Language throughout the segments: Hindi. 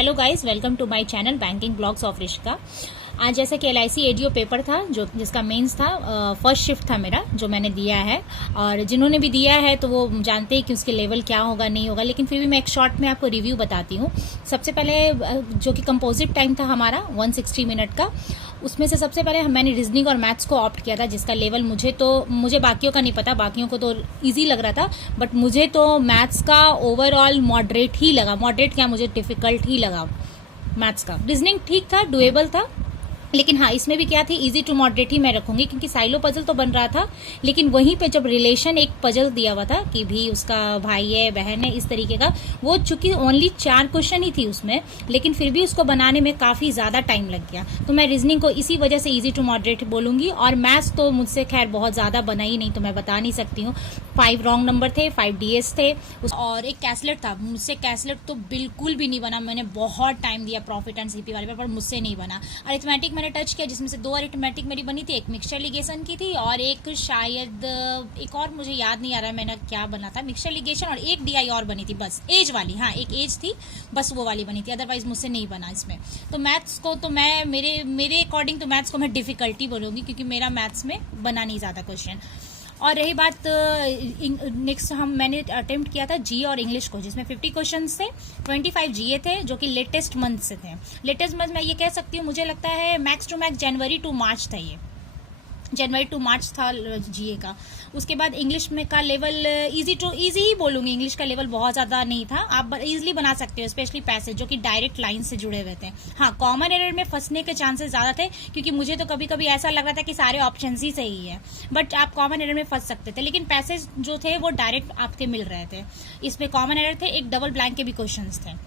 Hello guys, welcome to my channel banking blogs of Rishika. आज जैसे कि LIC एडीओ पेपर था जिसका मेंस था, फर्स्ट शिफ्ट था मेरा जो मैंने दिया है। और जिन्होंने भी दिया है तो वो जानते हैं कि उसके लेवल क्या होगा नहीं होगा, लेकिन फिर भी मैं एक शॉर्ट में आपको रिव्यू बताती हूँ। सबसे पहले जो कि कंपोजिट टाइम था हमारा 160 मिनट का, उसमें से सबसे पहले मैंने रीजनिंग और मैथ्स को ऑप्ट किया था, जिसका लेवल मुझे बाकियों का नहीं पता, बाकियों को तो इजी लग रहा था, बट मुझे तो मैथ्स का ओवरऑल मॉडरेट ही लगा। मॉडरेट क्या, मुझे डिफिकल्ट ही लगा मैथ्स का। रीजनिंग ठीक था, डुएबल था, लेकिन हाँ इसमें भी क्या थी, इजी टू मॉडरेट ही मैं रखूंगी, क्योंकि साइलो पजल तो बन रहा था, लेकिन वहीं पे जब रिलेशन एक पजल दिया हुआ था कि भी उसका भाई है बहन है इस तरीके का, वो चूंकि ओनली 4 क्वेश्चन ही थी उसमें, लेकिन फिर भी उसको बनाने में काफी ज्यादा टाइम लग गया। तो मैं रीजनिंग को इसी वजह से इजी टू मॉडरेट बोलूंगी। और मैथ्स तो मुझसे खैर बहुत ज्यादा बना ही नहीं, तो मैं बता नहीं सकती हूँ। 5 रॉन्ग नंबर थे, 5 DS थे, और एक कैसलेट था। मुझसे कैसलेट तो बिल्कुल भी नहीं बना। मैंने बहुत टाइम दिया प्रॉफिट एंड CP वाले पर मुझसे नहीं बना। अरिथमेटिक मैंने टच किया, जिसमें से 2 अरिथमेटिक मेरी बनी थी, एक मिक्सचर लिगेशन की थी और एक शायद एक और मुझे याद नहीं आ रहा मैंने क्या बना था, मिक्सचर लिगेशन और एक DI और बनी थी, बस एज वाली। हाँ एक एज थी, बस वो वाली बनी थी, अदरवाइज मुझसे नहीं बना इसमें। तो मैथ्स को तो मैं मेरे अकॉर्डिंग तो मैथ्स को मैं डिफिकल्टी बोलूंगी, क्योंकि मेरा मैथ्स में बना नहीं ज्यादा क्वेश्चन। और रही बात नेक्स्ट, मैंने अटेम्प्ट किया था जी और इंग्लिश को, जिसमें 50 क्वेश्चंस थे, 25 GA थे, जो कि लेटेस्ट मंथ से थे। लेटेस्ट मंथ मैं ये कह सकती हूँ, मुझे लगता है मैक्स टू मैक्स जनवरी टू मार्च था, ये जनवरी टू मार्च था GA का। उसके बाद इंग्लिश में का लेवल इजी ही बोलूंगी, इंग्लिश का लेवल बहुत ज्यादा नहीं था, आप इजीली बना सकते हो, स्पेशली पैसेज जो कि डायरेक्ट लाइन से जुड़े हुए थे। हाँ कॉमन एरर में फंसने के चांसेस ज्यादा थे, क्योंकि मुझे तो कभी कभी ऐसा लग रहा था कि सारे ऑप्शन ही सही है, बट आप कॉमन एरर में फंस सकते थे। लेकिन पैसेज जो थे वो डायरेक्ट आपके मिल रहे थे। इसमें कॉमन एरर थे, एक डबल ब्लैंक के भी क्वेश्चन थे।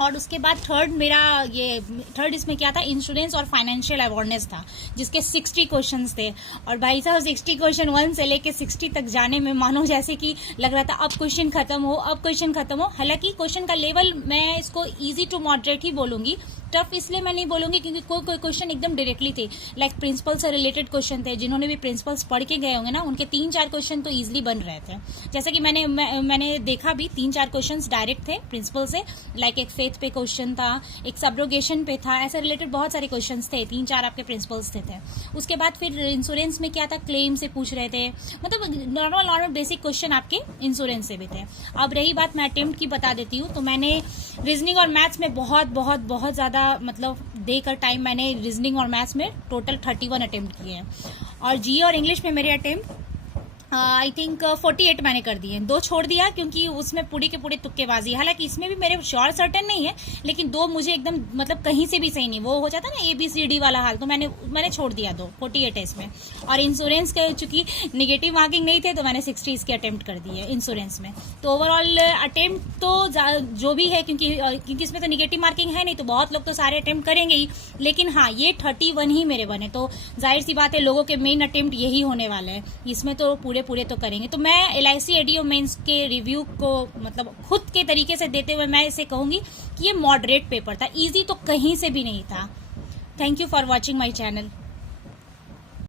और उसके बाद थर्ड इसमें क्या था, इंश्योरेंस और फाइनेंशियल अवेयरनेस था, जिसके 60 क्वेश्चंस थे। और भाई साहब 60 क्वेश्चन 1 से लेके 60 तक जाने में मानो जैसे कि लग रहा था अब क्वेश्चन खत्म हो। हालांकि क्वेश्चन का लेवल मैं इसको इजी टू मॉडरेट ही बोलूंगी। टफ इसलिए मैं नहीं बोलूंगी क्योंकि कोई क्वेश्चन एकदम डायरेक्टली थे, लाइक प्रिंसिपल से रिलेटेड क्वेश्चन थे। जिन्होंने भी प्रिंसिपल्स पढ़ के गए होंगे ना, उनके 3-4 क्वेश्चन तो इजिली बन रहे थे। जैसे कि मैंने देखा भी 3-4 क्वेश्चन डायरेक्ट थे प्रिंसिपल से, लाइक एक फेथ पे क्वेश्चन था, एक सब्रोगेशन पे था, ऐसे रिलेटेड बहुत सारे क्वेश्चन थे, 3-4 आपके प्रिंसिपल्स थे। उसके बाद फिर इंश्योरेंस में क्या था, क्लेम से पूछ रहे थे, मतलब नॉर्मल बेसिक क्वेश्चन आपके इंश्योरेंस से भी थे। अब रही बात मैं अटेम्प्ट की बता देती हूँ, तो मैंने रीजनिंग और मैथ्स में बहुत ज्यादा मतलब देकर टाइम मैंने रीजनिंग और मैथ्स में टोटल 31 अटेम्प्ट किए हैं। और जी और इंग्लिश में मेरे अटेम्प्ट आई थिंक 48 मैंने कर दिए। 2 छोड़ दिया क्योंकि उसमें पूरी के पूरी तुक्केबाजी, हालांकि इसमें भी मेरे श्योर सर्टेन नहीं है, लेकिन 2 मुझे एकदम मतलब कहीं से भी सही नहीं, वो हो जाता ना ABCD वाला हाल, तो मैंने छोड़ दिया 2। 48 है इसमें। और इंश्योरेंस के चूंकि निगेटिव मार्किंग नहीं थे, तो मैंने 60 इसके अटेम्प्ट कर दिए इंश्योरेंस में। तो ओवरऑल अटेम्प्ट तो जो भी है, क्योंकि इसमें तो निगेटिव मार्किंग है नहीं, तो बहुत लोग तो सारे अटेम्प्ट करेंगे ही, लेकिन हाँ ये 31 ही मेरे बने। तो जाहिर सी बात है, लोगों के मेन अटेम्प्ट यही होने वाले हैं, इसमें तो पूरे तो करेंगे। तो मैं LIC एडीओ मेंस के रिव्यू को मतलब खुद के तरीके से देते हुए मैं इसे कहूंगी कि ये मॉडरेट पेपर था, इजी तो कहीं से भी नहीं था। Thank you for watching my channel.